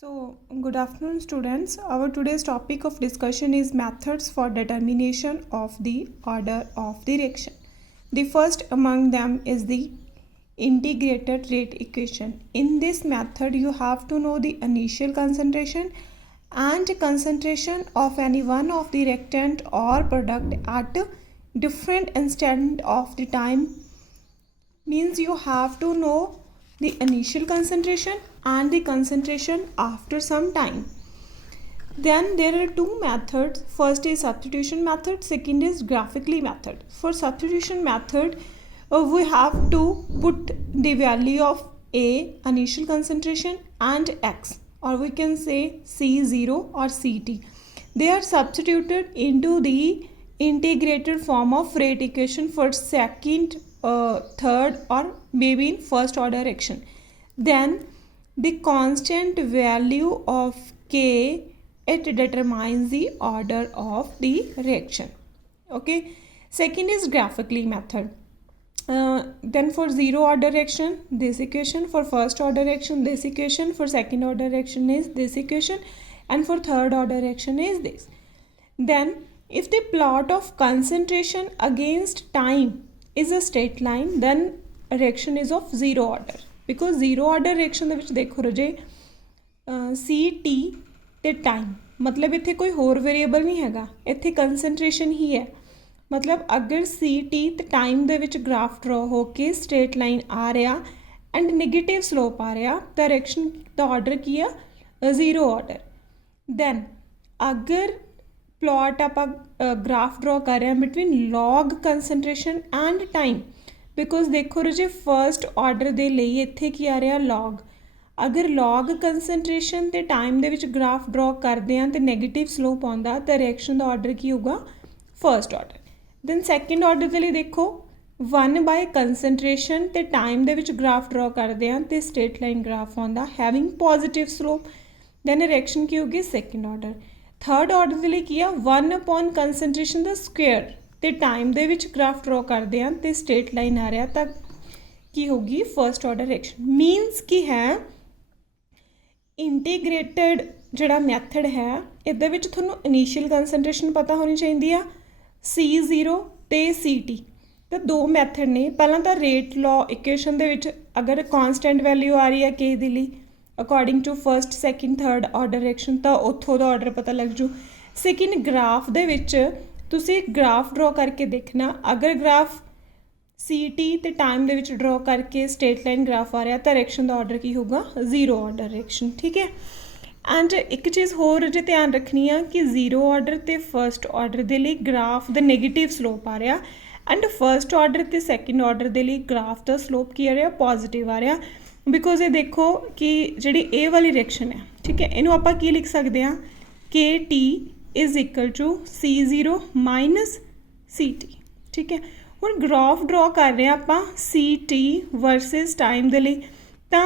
So, good afternoon, students. Our today's topic of discussion is methods for determination of the order of the reaction. The first among them is the integrated rate equation. In this method, you have to know the initial concentration and concentration of any one of the reactant or product at different instant of the time. Means you have to know the initial concentration and the concentration after some time. Then there are two methods. First is substitution method, second is graphically method. For substitution method, we have to put the value of A, initial concentration, and X, or we can say C0 or CT. They are substituted into the integrated form of rate equation for second, third, or maybe in first order reaction. Then the constant value of K, it determines the order of the reaction. Okay, second is graphically method. Then for zero order reaction, this equation. For first order reaction, this equation. For second order reaction is this equation, and for third order reaction is this. Then if the plot of concentration against time is a straight line, then reaction is of zero order. Because zero order reaction ਦੇ ਵਿੱਚ ਦੇਖੋ ਰਜੇ CT ਤੇ time, मतलब ਇੱਥੇ ਕੋਈ ਹੋਰ variable ਨਹੀਂ ਹੈਗਾ, ਇੱਥੇ ਕੰਸਨਟ੍ਰੇਸ਼ਨ ਹੀ ਹੈ। मतलब अगर CT ਤੇ टाइम ਦੇ ਵਿੱਚ ਗ੍ਰਾਫ ਡਰਾ ਹੋ ਕੇ ਸਟ੍ਰੇਟ ਲਾਈਨ ਆ ਰਿਹਾ ਐਂਡ ਨੈਗੇਟਿਵ ਸਲੋਪ ਆ ਰਿਹਾ ਤਾਂ ਰਿਐਕਸ਼ਨ ਦਾ ਆਰਡਰ ਕੀ ਆ, ਜ਼ੀਰੋ ਆਰਡਰ। ਦੈਨ ਅਗਰ प्लॉट आप ग्राफ ड्रॉ कर रहे हैं between log concentration and time, because देखो रजे फर्स्ट ऑर्डर दे लिए इत्थे की आ रहा लॉग। अगर लॉग कंसनट्रेशन ते टाइम दे विच ग्राफ ड्रॉ करते हैं तो नैगेटिव स्लोप आउंदा तो रिएक्शन का ऑर्डर की होगा first order. Then second order के लिए देखो 1 बाय कंसनट्रेशन ते टाइम दे विच ग्राफ ड्रॉ करते हैं तो स्ट्रेट लाइन ग्राफ आउंदा having positive slope. Then reaction की होगी सैकेंड ऑर्डर। थर्ड ऑर्डर के लिए किया 1 अपॉन कंसनट्रेशन द स्क्वेयर तो टाइम दे विच ग्राफ ड्रॉ करते हैं तो स्ट्रेट लाइन आ रहा तक की होगी फर्स्ट ऑर्डर रिएक्शन। मीनस की है इंटीग्रेटेड जिहड़ा मैथड है इहदे विच तुहानूं इनीशियल कंसनट्रेशन पता होनी चाहिए C0 ते CT। तो दो मैथड ने, पहला तो रेट लॉ इक्वेशन दे विच अगर कॉन्सटेंट वैल्यू आ रही है K दे लई according to first second third order reaction तो उत्थों दा ऑर्डर पता लग जू। सेकेंड ग्राफ दे विच तुसी ग्राफ ड्रॉ करके देखना, अगर ग्राफ CT ते टाइम दे विच ड्रॉ करके स्ट्रेट लाइन ग्राफ आ रहा तो रिएक्शन का ऑर्डर की होगा जीरो ऑर्डर रिएक्शन। ठीक है। एंड एक चीज़ होर जे ध्यान रखनी है कि जीरो ऑर्डर ते फर्स्ट ऑर्डर दे लई ग्राफ दा नेगेटिव स्लोप आ रहा एंड फर्स्ट ऑर्डर ते सैकेंड ऑर्डर दे लई ग्राफ दा स्लोप की आ रहा पॉजिटिव आ रहा। बिकॉज ये देखो कि जी ए वाली रिएक्शन है, ठीक है, इनू आप की लिख सकते हैं KT is equal to C0 minus CT। ठीक है। हुण ग्राफ ड्रॉ कर रहे हैं आप CT वर्सिस टाइम के लिए, तो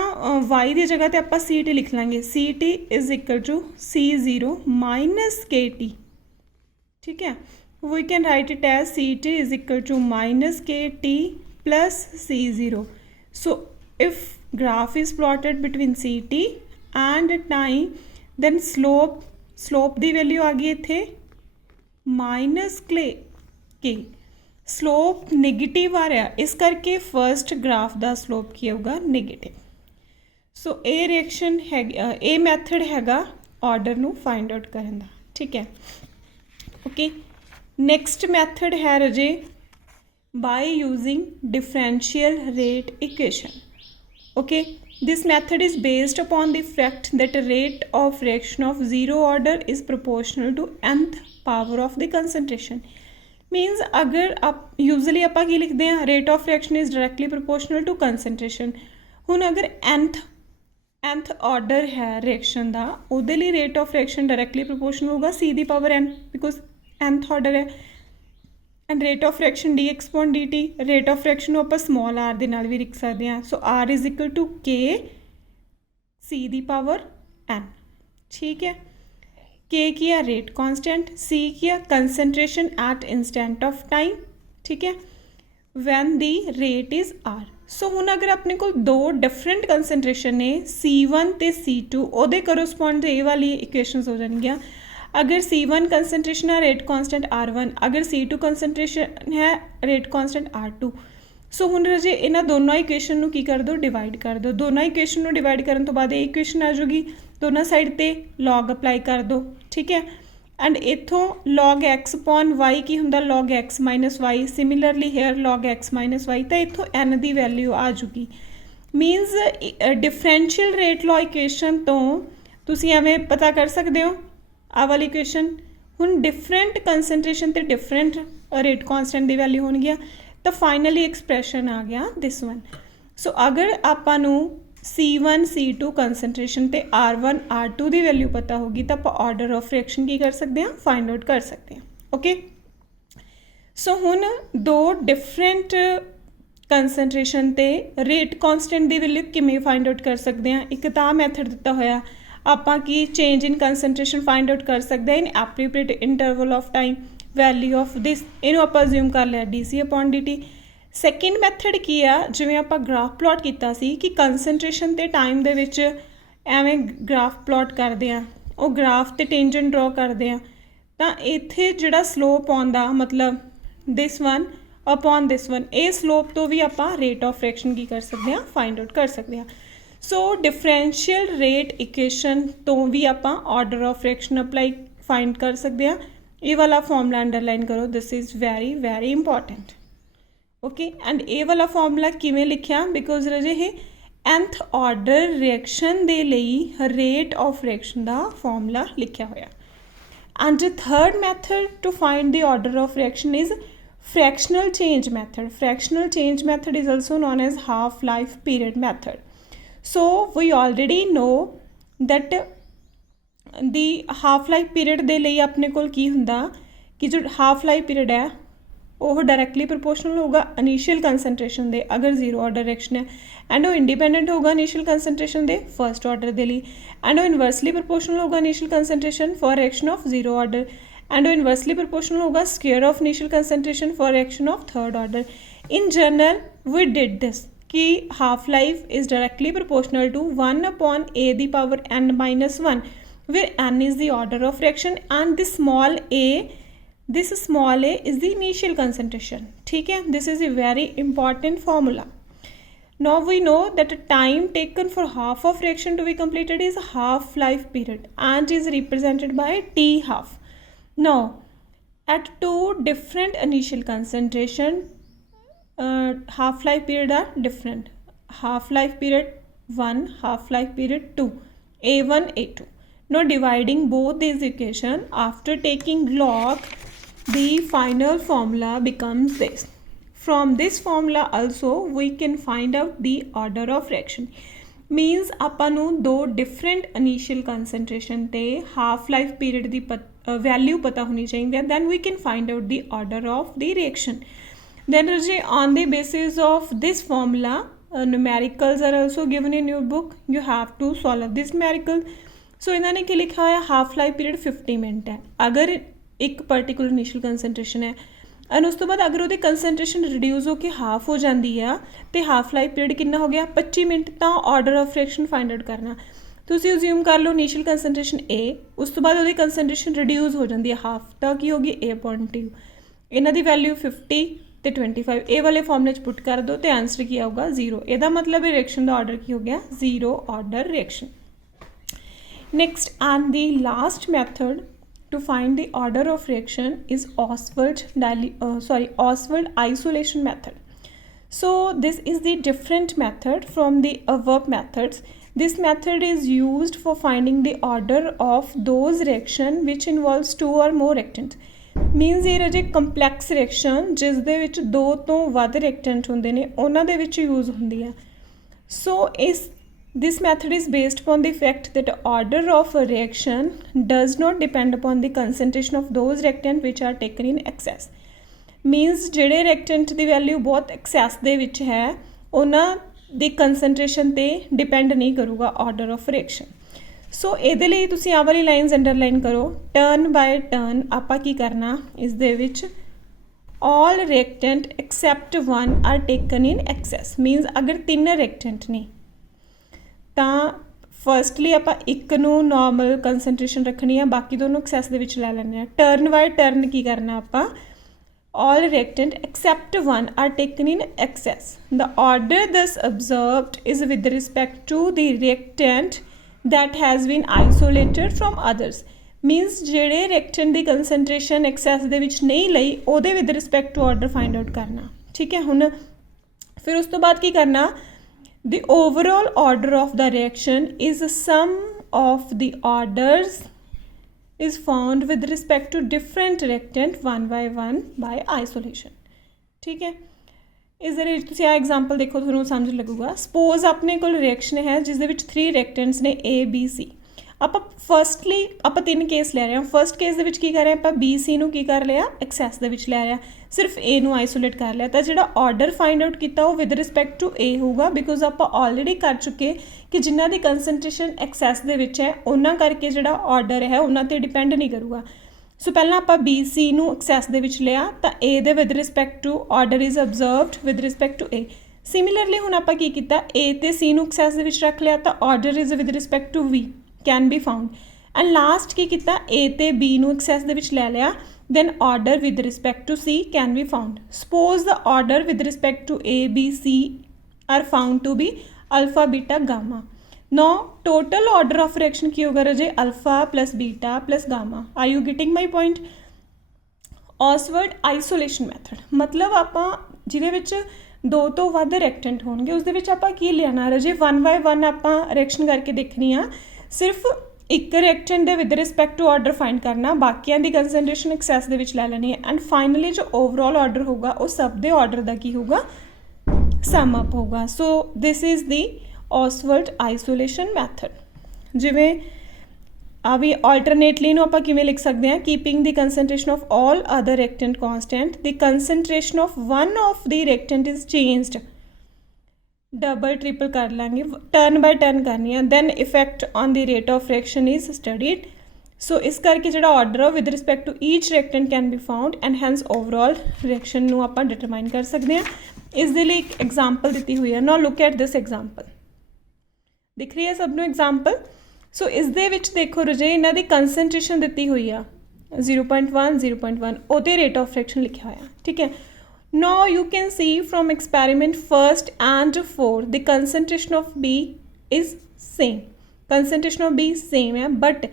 Y की जगह पर आप CT लिख लेंगे। CT is equal to C0 minus KT। ठीक है। We can write it as CT is equal to minus KT plus C0। So if graph is plotted between CT and time, then slope दी value आ गई इत्थे minus K। Slope negative आ रहा इस करके फर्स्ट ग्राफ का slope की होगा नेगेटिव। सो ये रिएक्शन है, ये मैथड हैगा ऑर्डर नू फाइंड आउट करन दा। ठीक है। ओके, नैक्सट मैथड है रजे by using differential rate equation. Okay, this method is based upon the fact that rate of reaction of zero order is proportional to nth power of the concentration। Means अगर आप usually आप की लिखते हैं rate of reaction is directly proportional to concentration। हुन अगर nth order है reaction का उहदे लिए rate of reaction directly proportional होगा C दी power n, because nth order है। And rate of reaction dx upon dt, rate of reaction आप स्मॉल r दे नाल भी लिख सकते हैं। So r is equal to K C दी पावर n। ठीक है। K की है रेट कांस्टेंट, C की है concentration at instant of time. ठीक है। when the rate is r। सो हुण अगर अपने को दो डिफरेंट कंसनट्रेशन ने C1 ते C2 ਉਹਦੇ करस्पोंड ये वाली इक्वेशनस हो जाएंगियां। अगर C1 कंसनट्रेशन है रेट कॉन्सटेंट R1, अगर C2 कंसनट्रेशन है रेट कॉन्सटेंट R2। सो हुण राजे इन्हां दोनों इक्वेशन नूं की कर दो, डिवाइड कर दो। दोनों इक्वेशन नूं डिवाइड करन तो बाद ये इक्वेशन आ जाऊगी, दोनों साइड ते लॉग अप्लाई कर दो, ठीक है। एंड इत्थों लॉग एक्स अपॉन वाई की हुंदा log x minus y, similarly here log x minus y, तो इत्थों एन की वैल्यू आ जूगी। Means differential rate law equation तो तुसी एवें पता कर सकते हो आ वाली इक्वेशन। हुण डिफरेंट कंसनट्रेशन ते डिफरेंट रेट कॉन्सटेंट की वैल्यू होणगियां, तो फाइनली एक्सप्रैशन आ गया दिस वन। सो अगर आपां नूं C1 C2 कंसनट्रेशन ते R1 R2 की वैल्यू पता होगी तो आप ऑर्डर ऑफ रिएक्शन की कर सकते हैं, फाइंड आउट कर सकते हैं। ओके, सो हुण दो डिफरेंट कंसनट्रेशन ते रेट कॉन्सटेंट की वैल्यू किमें फाइंड आउट कर सकते हैं। एक तो मैथड दिता होया आपां की change in concentration find out कर सकते हैं इन appropriate interval of time, value of this इनू आपां अज्यूम कर लिया DC upon DT। Second method की आ जिवें आपां ग्राफ प्लॉट कीता सी कि कंसनट्रेशन ते टाइम दे विच एवें ग्राफ प्लॉट करदे आ, वो ग्राफ ते टेंजेंट ड्रॉ करदे आ, तां इत्थे जिहड़ा स्लोप आउंदा मतलब this one upon this one, ये स्लोप तो भी आपां रेट ऑफ रिएक्शन की कर सकते हैं, फाइंड आउट कर सकते हैं। सो डिफरेंशियल रेट इक्वेशन तो भी आपां order of reaction apply find कर सकते हैं। ये वाला फॉर्मूला अंडरलाइन करो, this is very very important. Okay, and ये वाला फॉर्मूला किमें लिखिया बिकॉज राजे ये nth ऑर्डर रिएक्शन दे लई रेट ऑफ रिएक्शन का फॉर्मूला लिखिया होया। And third method to find the order of reaction is fractional change method. Fractional change method is also known as half life period method. So we already know that the half life period दे लई अपने कोल की हुंदा कि जो half life period है वो directly proportional होगा इनिशियल कंसनट्रेशन दे अगर जीरो ऑर्डर रिएक्शन है, एंड वो इंडिपेंडेंट होगा इनिशियल कंसनट्रेशन दे फर्स्ट ऑर्डर दे लिए, एंड वो इनवर्सली प्रोपोर्शनल होगा initial concentration for reaction of zero order, and वो इनवर्सली प्रोपोर्शनल होगा square of initial concentration for reaction of third order. In general we did this कि half life is directly proportional to 1 upon a the power n minus 1 where n is the order of reaction and this small a is the initial concentration, ठीक है। this is a very important formula। now we know that time taken for half of reaction to be completed is half life period and is represented by t half। now at two different initial concentration half life period are different, half life period 1, half life period 2, a1 a2। now dividing both these equation after taking log, the final formula becomes this। from this formula also we can find out the order of reaction। means ਆਪਾਂ ਨੂੰ दो different initial concentration ਤੇ half life period ਦੀ value ਪਤਾ ਹੋਣੀ ਚਾਹੀਦੀ ਹੈ, then we can find out the order of the reaction। then on the basis of this formula numericals are also given in your book, you have to solve this numerical। सो इन्होंने क्या लिखा है half life period 50 minute है अगर एक particular initial concentration है, and उस तो बाद अगर वो कंसनट्रेशन रिड्यूस होकर हाफ हो जाती है तो हाफ लाइफ पीरियड कितना हो गया 25 मिनट। तो order of reaction find out करना तुम अज्यूम कर लो इनिशियल कंसनट्रेशन A, उस तो बाद वो कंसनट्रेशन रिड्यूस हो जाती है हाफ, तो की होगी A.2, इन्हों की वैल्यू 50 तो 25 ए वाले फॉर्मूले पुट कर दो तो आंसर की आऊगा 0। यदा मतलब रिएक्शन का ऑर्डर की हो गया zero order reaction. Next and the last method to find the order of reaction is Ostwald isolation method। so this is the different method from the above methods। this method is used for finding the order of those reaction which involves two or more reactants। means ये राजे complex reaction जिस दे विच दो तो वध reactant होंदे ने उन्हां दे विच use हुंदी है। so this method is based upon the fact that order of a reaction does not depend upon the concentration of those reactant which are taken in excess। means ਜਿਹੜੇ reactant ਦੀ value बहुत excess ਦੇ ਵਿੱਚ ਹੈ ਉਹਨਾਂ ਦੀ concentration ਤੇ depend नहीं करूगा order of reaction। सो ਇਹਦੇ ਲਈ ਤੁਸੀਂ ਆਹ ਵਾਲੀ ਲਾਈਨਸ ਅੰਡਰਲਾਈਨ ਕਰੋ। ਟਰਨ ਬਾਏ ਟਰਨ ਆਪਾਂ ਕੀ ਕਰਨਾ ਇਸ ਦੇ ਵਿੱਚ all reactant except one are taken in excess means अगर 3 reactant ने ਤਾਂ फर्स्टली ਆਪਾਂ ਇੱਕ ਨੂੰ नॉर्मल कंसनट्रेशन रखनी है बाकी दोनों एक्सैस ਦੇ ਵਿੱਚ ਲੈ ਲੈਣੇ ਆ टर्न बाय टर्न ਕੀ ਕਰਨਾ ਆਪਾਂ all reactant except one are taken in excess the order thus observed is with respect to the reactant that has been isolated from others means ਜਿਹੜੇ reactant ਦੀ concentration excess ਦੇ ਵਿੱਚ ਨਹੀਂ ਲਈ ਉਹਦੇ with respect to order find out ਕਰਨਾ ਠੀਕ ਹੈ ਹੁਣ ਫਿਰ ਉਸ ਤੋਂ ਬਾਅਦ ਕੀ ਕਰਨਾ the overall order of the reaction is a sum of the orders is found with respect to different reactant one by isolation ठीक है इस दे विच तुसीं आ एग्जाम्पल देखो तुहानूं समझ लगूगा सपोज अपने कोल रिएक्शन है जिस दे विच 3 रिएक्टेंट्स ने A B C ਆਪਾਂ ਫਸਟਲੀ ਆਪਾਂ 3 ਕੇਸ ਲੈ ਰਹੇ ਹਾਂ ਫਸਟ ਕੇਸ ਦੇ ਵਿੱਚ ਕੀ ਕਰ ਰਹੇ ਆਪਾਂ ਬੀ ਸੀ ਨੂੰ ਕੀ ਕਰ ਲਿਆ ਐਕਸੈਸ ਦੇ ਵਿੱਚ ਲੈ ਰਿਹਾ ਸਿਰਫ ਏ ਨੂੰ ਆਈਸੋਲੇਟ ਕਰ ਲਿਆ ਤਾਂ ਜਿਹੜਾ ਆਰਡਰ ਫਾਈਂਡ ਆਊਟ ਕੀਤਾ ਉਹ ਵਿਦ ਰਿਸਪੈਕਟ ਟੂ ਏ ਹੋਊਗਾ ਬਿਕੋਜ਼ ਆਪਾਂ ਆਲਰੇਡੀ ਕਰ ਚੁੱਕੇ ਕਿ ਜਿਨ੍ਹਾਂ ਦੀ ਕੰਸਨਟ੍ਰੇਸ਼ਨ ਐਕਸੈਸ ਦੇ ਵਿੱਚ ਹੈ ਉਹਨਾਂ ਕਰਕੇ ਜਿਹੜਾ ਆਰਡਰ ਹੈ ਉਹਨਾਂ 'ਤੇ ਡਿਪੈਂਡ ਨਹੀਂ ਕਰੂਗਾ ਸੋ ਪਹਿਲਾਂ ਆਪਾਂ ਬੀ ਸੀ ਨੂੰ ਐਕਸੈਸ ਦੇ ਵਿੱਚ ਲਿਆ ਤਾਂ ਏ ਦੇ with respect to order is observed with respect to A similarly ਹੁਣ ਆਪਾਂ ਕੀ ਕੀਤਾ ਏ ਤੇ ਸੀ ਨੂੰ ਐਕਸੈਸ ਦੇ ਵਿੱਚ ਰੱਖ ਲਿਆ ਤਾਂ order is with respect to ਵੀ can be found and last ਕੀ ਕੀਤਾ A ਤੇ B ਨੂੰ ਐਕਸੈਸ ਦੇ ਵਿੱਚ ਲੈ ਲਿਆ then order with respect to C can be found suppose the order with respect to A B C are found to be alpha beta gamma now total order of reaction ਕੀ ਹੋਗਾ ਰਾਜੇ alpha plus beta plus gamma are you getting my point Oswald isolation method ਮਤਲਬ ਆਪਾਂ ਜਿਹਦੇ ਵਿੱਚ 2 ਤੋਂ ਵੱਧ reactant ਹੋਣਗੇ ਉਸ ਦੇ ਵਿੱਚ ਆਪਾਂ ਕੀ ਲੈਣਾ ਰਾਜੇ 1 by 1 ਆਪਾਂ ਰਿਐਕਸ਼ਨ ਕਰਕੇ ਦੇਖਣੀ ਆ ਸਿਰਫ ਇੱਕ ਰਿਐਕਟੈਂਟ ਦੇ with respect to order find ਕਰਨਾ ਬਾਕੀਆਂ ਦੀ ਕੰਸਨਟ੍ਰੇਸ਼ਨ ਐਕਸੈਸ ਦੇ ਵਿੱਚ ਲੈ ਲੈਣੀ ਹੈ ਐਂਡ ਫਾਈਨਲੀ ਜੋ ਓਵਰਆਲ ਆਰਡਰ ਹੋਊਗਾ ਉਹ ਸਭ ਦੇ ਆਰਡਰ ਦਾ ਕੀ ਹੋਊਗਾ ਸਮ ਅਪ ਹੋਊਗਾ so this is the Ostwald isolation method ਜਿਵੇਂ ਆ ਵੀ ਆਲਟਰਨੇਟਲੀ ਨੂੰ ਆਪਾਂ ਕਿਵੇਂ ਲਿਖ ਸਕਦੇ ਹਾਂ keeping the concentration of all other reactant constant the concentration of one of the reactant is changed double triple कर लेंगे टर्न बाय टर्न करनी है then effect on the rate of reaction is studied so इस करके जो order with respect to each reactant can be found and hence overall reaction ਨੂੰ ਆਪਾਂ determine कर सकते हैं इस दे लिए एक एग्जाम्पल दी हुई है now look at this example दिख रही है सब ਨੂੰ एग्जाम्पल सो इस दे विच देखो रजे इन्हां दी कंसनट्रेशन दी हुई है 0.1 ਉਹਦੇ रेट ऑफ रिएक्शन लिखा होया ठीक है Now you can see from experiment first and 4 the concentration of B is same. Concentration of B same है but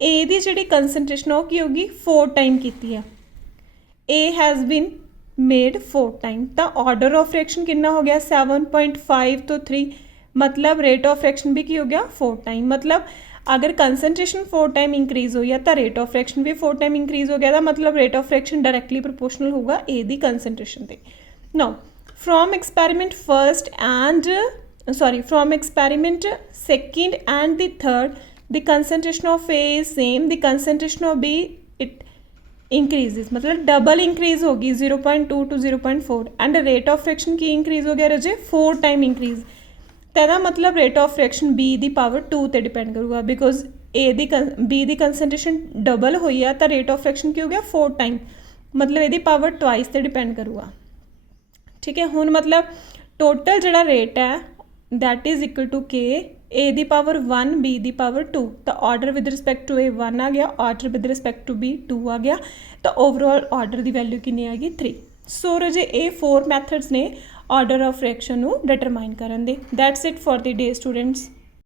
A दी जिहड़ी concentration ਉਹ ਕੀ होगी 4 टाइम कीती है A has been made 4 time ਤਾਂ order of reaction कितना हो गया 7.5 तो 3 मतलब rate of reaction भी की हो गया 4 टाइम मतलब अगर कंसनट्रेशन 4 टाइम इंक्रीज़ हुई है तो रेट ऑफ रिएक्शन भी 4 टाइम इंक्रीज़ हो गया था मतलब rate of reaction directly proportional होगा ए दी कंसनट्रेशन से now from experiment first and from experiment second and the third the concentration of A is same the concentration of B it increases मतलब double increase होगी 0.2 to 0.4 and rate of reaction की increase हो गया रजे 4 time increase तो मतलब rate of reaction B the power 2 ते depend करूगा because A the be the concentration double हुई है तो रेट ऑफ रिएक्शन की हो गया 4 टाइम मतलब ये पावर ट्वाइस ते डिपेंड करूगा ठीक है हुण मतलब टोटल जिहड़ा रेट है that is equal to k A the power 1 B the power 2 तो order with respect to A 1 आ गया order with respect to B 2 आ गया तो ओवरऑल ऑर्डर की वैल्यू कितनी आ गई 3 सो रजे ये 4 मैथड्स ने ऑर्डर ऑफ रिएक्शन ਨੂੰ डिटरमाइन करन दे that's it for the day students